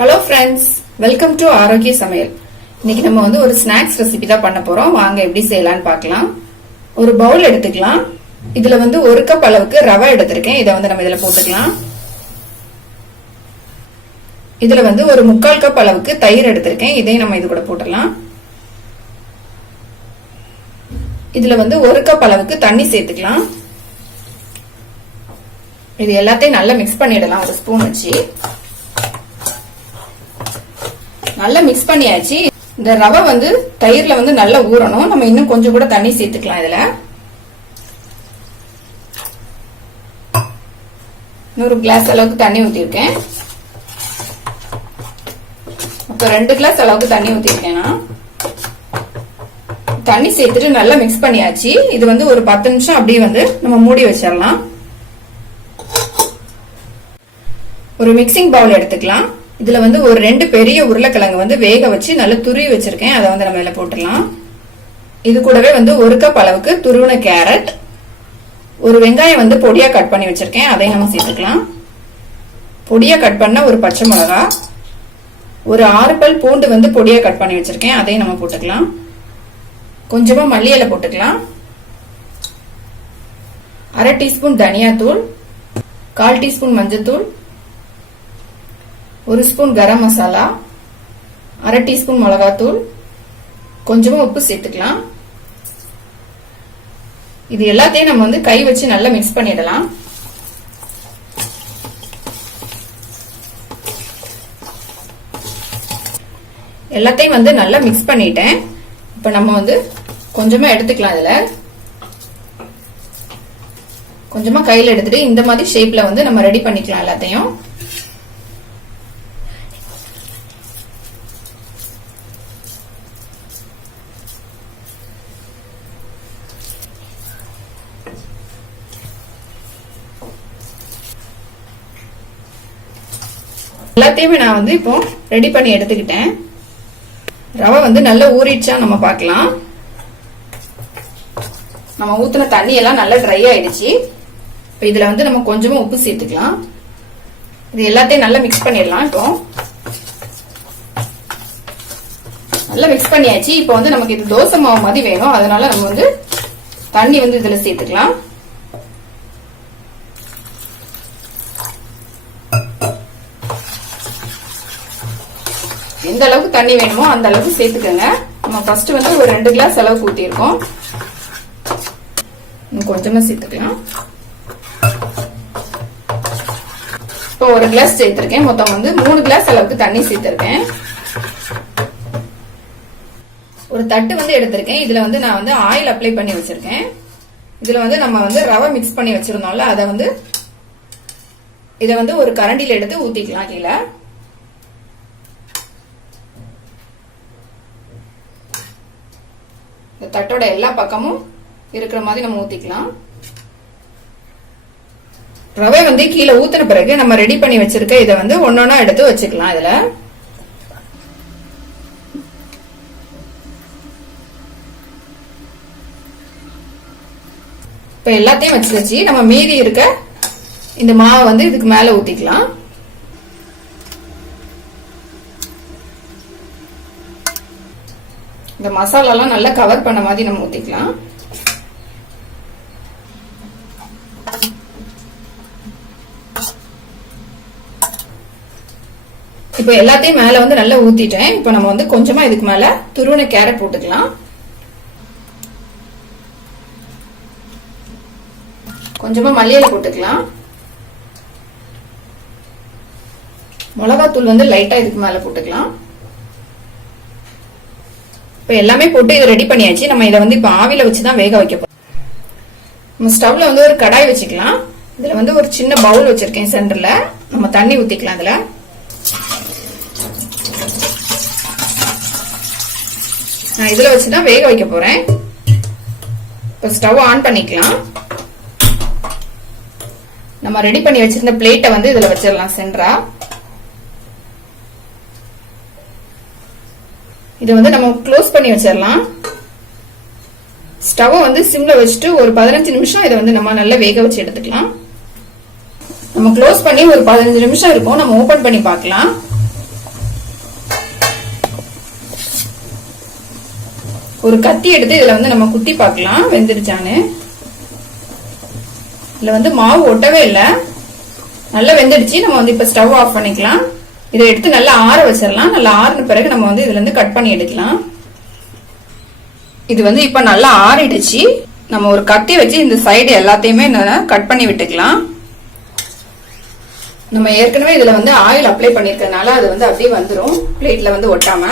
Hello friends, welcome to ஆரோக்கிய சமையல். இன்னைக்கு நம்ம வந்து ஒரு ஸ்நாக்ஸ் ரெசிபி தான் பண்ண போறோம். வாங்க எப்படி செய்யலாம்னு பார்க்கலாம். ஒரு பவுல் எடுத்துக்கலாம். இதுல வந்து 1 கப் அளவுக்கு ரவை எடுத்திருக்கேன். இதை வந்து நம்ம இதுல போட்டுக்கலாம். இதுல வந்து ஒரு 3/4 கப் அளவுக்கு தயிர் எடுத்திருக்கேன். இதையும் நம்ம இது கூட போட்டுடலாம். இதுல வந்து 1 கப் அளவுக்கு தண்ணி சேர்த்துக்கலாம். இது எல்லாத்தையும் நல்லா மிக்ஸ் பண்ணிடலாம். ஒரு ஸ்பூன் வச்சு நல்லா மிக்ஸ் பண்ணியாச்சு. இந்த ரவை வந்து தயிர்ல வந்து நல்லா ஊறணும். நம்ம இன்னும் கொஞ்சம் கூட தண்ணி சேர்த்துக்கலாம். இதுல 100 கிளாஸ் அளவுக்கு தண்ணி ஊத்திருக்கேன். அப்ப 2 கிளாஸ் அளவுக்கு தண்ணி ஊத்திருக்கேன். தண்ணி சேர்த்துட்டு நல்லா மிக்ஸ் பண்ணியாச்சு. இது வந்து ஒரு 10 நிமிஷம் அப்படியே வந்து நம்ம மூடி வச்சிடலாம். ஒரு மிக்சிங் பவுல் எடுத்துக்கலாம். இதுல வந்து ஒரு 2 பெரிய உருளைக்கிழங்கு வந்து வேக வச்சு நல்லா துருவி வச்சிருக்கேன். அதை வந்து நம்ம இதுல போட்டுடலாம். இது கூடவே வந்து 1 கப் அளவுக்கு துருவின கேரட், ஒரு வெங்காயம் வந்து பொடியா கட் பண்ணி வச்சிருக்கேன். அதையும் நம்ம சேர்த்துக்கலாம். பொடியா கட் பண்ண ஒரு பச்சை மிளகா, ஒரு 6 பல் பூண்டு வந்து பொடியா கட் பண்ணி வச்சிருக்கேன். அதையும் நம்ம போட்டுக்கலாம். கொஞ்சமா மல்லி இலை போட்டுக்கலாம். 1/2 டீஸ்பூன் தனியாத்தூள், 1/4 டீஸ்பூன் மஞ்சத்தூள், 1 ஸ்பூன் கரம் மசாலா, 1/2 டீஸ்பூன் மிளகாத்தூள், கொஞ்சமா உப்பு சேர்த்துக்கலாம். இது எல்லாத்தையும் நம்ம வந்து கை வச்சு நல்லா மிக்ஸ் பண்ணிடலாம். எல்லாத்தையும் வந்து நல்லா மிக்ஸ் பண்ணிட்டேன். இப்ப நம்ம வந்து கொஞ்சமா எடுத்துக்கலாம். இதுல கொஞ்சமா கையில எடுத்துட்டு இந்த மாதிரி ஷேப்ல வந்து நம்ம ரெடி பண்ணிக்கலாம். எல்லாத்தையும் எல்லாத்தையுமே நான் வந்து இப்போ ரெடி பண்ணி எடுத்துக்கிட்டேன். ரவை வந்து நல்லா ஊறிடுச்சா நம்ம பார்க்கலாம். நம்ம ஊத்துன தண்ணி எல்லாம் நல்லா ட்ரை ஆயிடுச்சு. இப்போ இதுல வந்து நம்ம கொஞ்சமா உப்பு சேர்த்துக்கலாம். இது எல்லாத்தையும் நல்லா மிக்ஸ் பண்ணிடலாம். இப்போ நல்லா மிக்ஸ் பண்ணியாச்சு. இப்போ வந்து நமக்கு இது தோசை மாவு மாதிரி வேணும். அதனால நம்ம வந்து தண்ணி வந்து இதுல சேர்த்துக்கலாம். எந்த அளவுக்கு தண்ணி வேணுமோ அந்த அளவுக்கு சேர்த்துக்கங்க. நம்ம ஃபர்ஸ்ட் வந்து ஒரு 2 கிளாஸ் அளவுக்கு ஊத்திருக்கோம். கொஞ்சமா சேர்த்துக்கலாம். இப்போ 1 கிளாஸ் சேர்த்திருக்கேன். மொத்தம் வந்து 3 கிளாஸ் அளவுக்கு தண்ணி சேர்த்திருக்கேன். ஒரு தட்டு வந்து எடுத்திருக்கேன். இதுல வந்து நான் வந்து ஆயில் அப்ளை பண்ணி வச்சிருக்கேன். இதுல வந்து நம்ம வந்து ரவை மிக்ஸ் பண்ணி வச்சிருந்தோம்ல, அதை வந்து இதை வந்து ஒரு கரண்டில எடுத்து ஊத்திக்கலாம். கீழே இந்த தட்டோட எல்லா பக்கமும் இருக்கிற மாதிரி நம்ம ஊத்திக்கலாம். ரவை வந்து கீழே ஊத்தின பிறகு நம்ம ரெடி பண்ணி வச்சிருக்க இதை வந்து ஒன்னொன்னா எடுத்து வச்சுக்கலாம். இதுல இப்ப எல்லாத்தையும் வச்சு நம்ம மீதி இருக்க இந்த மாவை வந்து இதுக்கு மேல ஊத்திக்கலாம். இந்த மசாலா எல்லாம் நல்லா கவர் பண்ண மாதிரி நம்ம ஊத்திக்கலாம். இப்ப எல்லாத்தையும் மேல வந்து நல்லா ஊத்திட்டேன். இப்ப நம்ம வந்து கொஞ்சமா இதுக்கு மேல துருவின கேரட் போட்டுக்கலாம். கொஞ்சமா மல்லி இலை போட்டுக்கலாம். மிளகாத்தூள் வந்து லைட்டா இதுக்கு மேல போட்டுக்கலாம். இப்ப எல்லாமே போட்டு இதை ரெடி பண்ணியாச்சு. நம்ம இதை வந்து இப்ப ஆவில வச்சுதான் வேக வைக்க போறோம். நம்ம ஸ்டவ்ல வந்து ஒரு கடாய் வச்சுக்கலாம். இதுல வந்து ஒரு சின்ன பவுல் வச்சிருக்கேன். சென்டர்ல நம்ம தண்ணி ஊத்திக்கலாம். இதுல நான் இதுல வச்சுதான் வேக வைக்க போறேன். இப்ப ஸ்டவ் ஆன் பண்ணிக்கலாம். நம்ம ரெடி பண்ணி வச்சிருந்த பிளேட்டை வந்து இதுல வச்சிடலாம். சென்டரா இதை வந்து நம்ம க்ளோஸ் பண்ணி வச்சிடலாம். ஸ்டவ் வந்து சிம்ல வச்சுட்டு ஒரு 15 நிமிஷம் இதை வந்து நம்ம நல்லா வேக வச்சு எடுத்துக்கலாம். நம்ம க்ளோஸ் பண்ணி ஒரு 15 நிமிஷம் இருக்கும். நம்ம ஓபன் பண்ணி பார்க்கலாம். ஒரு கத்தி எடுத்து இதுல வந்து நம்ம குத்தி பார்க்கலாம் வெந்துருச்சான்னு. இதுல வந்து மாவு ஒட்டவே இல்லை, நல்லா வெந்துடுச்சு. நம்ம வந்து இப்ப ஸ்டவ் ஆஃப் பண்ணிக்கலாம். இதை எடுத்து நல்லா ஆற வச்சிடலாம். நல்லா ஆறின பிறகு நம்ம வந்து இதுல இருந்து கட் பண்ணி எடுக்கலாம். இது வந்து இப்ப நல்லா ஆறிடுச்சு. நம்ம ஒரு கத்தி வச்சு இந்த சைடு எல்லாத்தையுமே கட் பண்ணி விட்டுக்கலாம். நம்ம ஏற்கனவே இதுல வந்து ஆயில் அப்ளை பண்ணிருக்கனால அது வந்து அப்படியே வந்துடும், பிளேட்ல வந்து ஒட்டாம.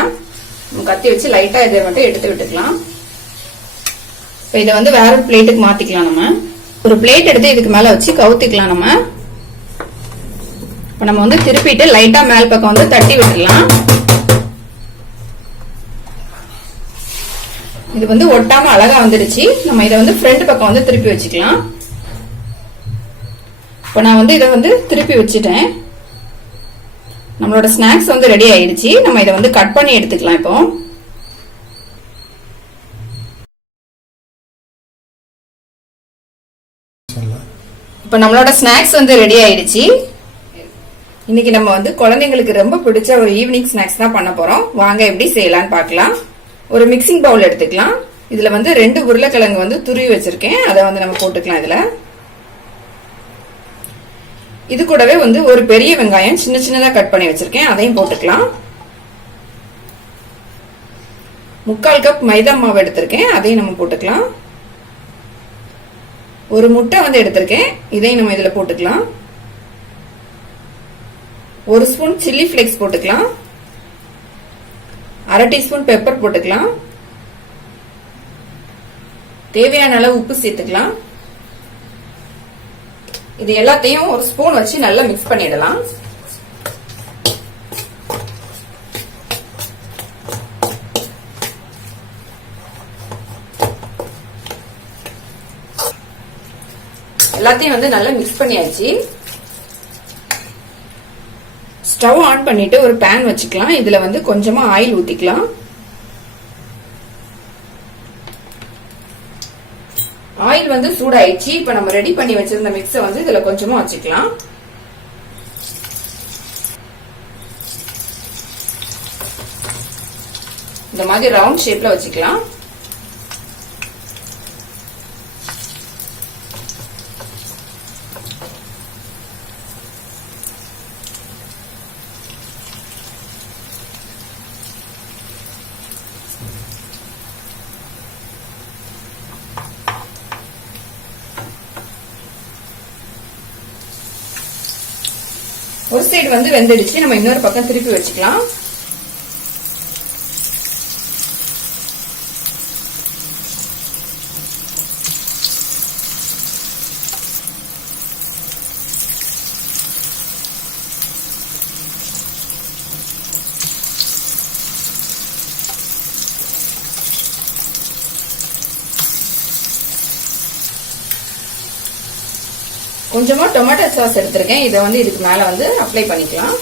நம்ம கத்தி வச்சு லைட்டா இதை மட்டும் எடுத்து விட்டுக்கலாம். இப்ப இதை வந்து வேற பிளேட்டுக்கு மாத்திக்கலாம். நம்ம ஒரு பிளேட் எடுத்து இதுக்கு மேல வச்சு கவுத்திக்கலாம். நம்ம இப்ப நம்ம வந்து திருப்பிட்டு லைட்டா மேல் பக்கம் வந்து தட்டி விட்டுடலாம். இது வந்து ஒட்டாம அழகா வந்துருச்சு. நம்ம இதை வந்து ஃப்ரண்ட் பக்கம் வந்து திருப்பி வச்சுக்கலாம். இப்ப நான் வந்து இதை வந்து திருப்பி வச்சுட்டேன். நம்மளோட ஸ்நாக்ஸ் வந்து ரெடி ஆயிடுச்சு. நம்ம இதை வந்து கட் பண்ணி எடுத்துக்கலாம். இப்போ இப்ப நம்மளோட ஸ்நாக்ஸ் வந்து ரெடி ஆயிடுச்சு. இன்னைக்கு நம்ம வந்து குழந்தைங்களுக்கு ரொம்ப பிடிச்ச ஒரு ஈவினிங் ஸ்நாக்ஸ் தான் பண்ண போறோம். வாங்க எப்படி செய்யலாம்னு பார்க்கலாம். ஒரு மிக்சிங் பவுல் எடுத்துக்கலாம். இதுல வந்து 2 உருளைக்கிழங்கு வந்து துருவி வச்சிருக்கேன், அதை வந்து நம்ம போட்டுக்கலாம். இதுல இது கூடவே வந்து ஒரு பெரிய வெங்காயம் சின்ன சின்னதா கட் பண்ணி வச்சிருக்கேன், அதையும் போட்டுக்கலாம். 3/4 கப் மைதா மாவு எடுத்திருக்கேன், அதையும் நம்ம போட்டுக்கலாம். ஒரு முட்டை வந்து எடுத்திருக்கேன், இதையும் நம்ம இதுல போட்டுக்கலாம். 1 ஸ்பூன் சில்லி ஃபிளேக்ஸ் போட்டுக்கலாம். 1/2 டீஸ்பூன் பெப்பர் போட்டுக்கலாம். தேவையான அளவு உப்பு சேர்த்துக்கலாம். இது எல்லாத்தையும் ஒரு ஸ்பூன் வச்சு நல்லா மிக்ஸ் பண்ணிடலாம். எல்லாத்தையும் வந்து நல்லா மிக்ஸ் பண்ணியாச்சு. ஸ்டவ் ஆன் பண்ணிட்டு ஒரு பேன் வச்சுக்கலாம். இதுல வந்து கொஞ்சமா ஆயில் ஊத்திக்கலாம். ஆயில் வந்து சூடாயிடுச்சு. இப்ப நம்ம ரெடி பண்ணி வச்சிருந்த மிக்ஸை வந்து இதுல கொஞ்சமா வச்சுக்கலாம். இந்த மாதிரி ரவுண்ட் ஷேப்ல வச்சுக்கலாம். ஒரு சைடு வந்து வெந்துடுச்சு. நம்ம இன்னொரு பக்கம் திருப்பி வச்சுக்கலாம். கொஞ்சமா டொமேட்டோ சாஸ் எடுத்திருக்கேன், இதை வந்து இதுக்கு மேல வந்து அப்ளை பண்ணிக்கலாம்.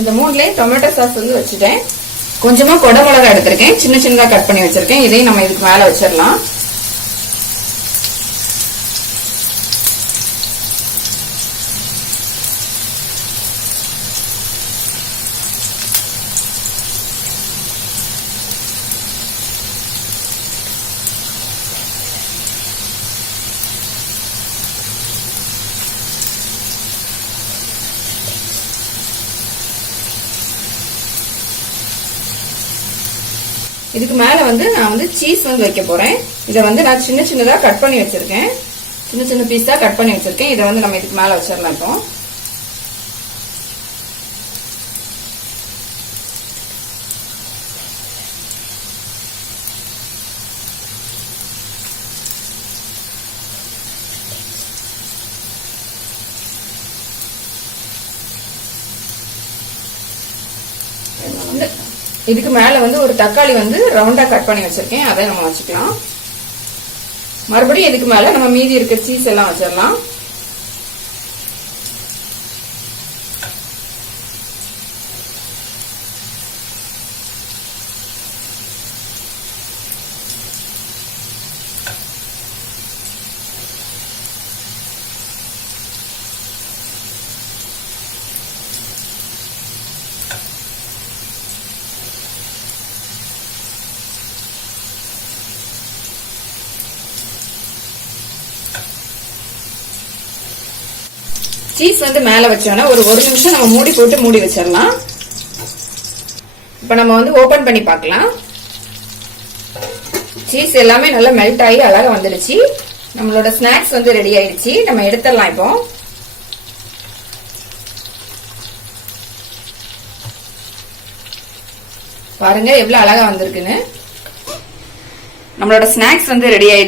இந்த 3லயும் டொமேட்டோ சாஸ் வந்து வச்சுட்டேன். கொஞ்சமா கொடை மிளகாய் எடுத்திருக்கேன், சின்ன சின்னதா கட் பண்ணி வச்சிருக்கேன், இதையும் நம்ம இதுக்கு மேல வச்சிடலாம். இதுக்கு மேல வந்து நான் வந்து சீஸ் வந்து வைக்க போறேன். இதை வந்து நான் சின்ன சின்னதா கட் பண்ணி வச்சிருக்கேன், சின்ன சின்ன பீஸா கட் பண்ணி வச்சிருக்கேன். இதை வந்து நம்ம இதுக்கு மேல வச்சிடலாம். இப்போ இதுக்கு மேல வந்து ஒரு தக்காளி வந்து ரவுண்டா கட் பண்ணி வச்சிருக்கேன், அதை நம்ம வச்சுக்கலாம். மறுபடியும் இதுக்கு மேல நம்ம மீதி இருக்க சீஸ் எல்லாம் வச்சிடலாம். சீஸ் வந்து மேல வச்சோன்னா ஒரு நிமிஷம் நம்ம மூடி போட்டு மூடி வச்சிடலாம். இப்ப நம்ம வந்து ஓபன் பண்ணி பார்க்கலாம். சீஸ் எல்லாமே நல்லா மெல்ட் ஆகி அழகா வந்துடுச்சு. நம்மளோட ஸ்நாக்ஸ் வந்து ரெடி ஆயிடுச்சு. நம்ம எடுத்துடலாம். இப்போ பாருங்க எவ்வளவு அழகா வந்திருக்குன்னு. நம்மளோட ஸ்நாக்ஸ் வந்து ரெடி ஆயிடுச்சு.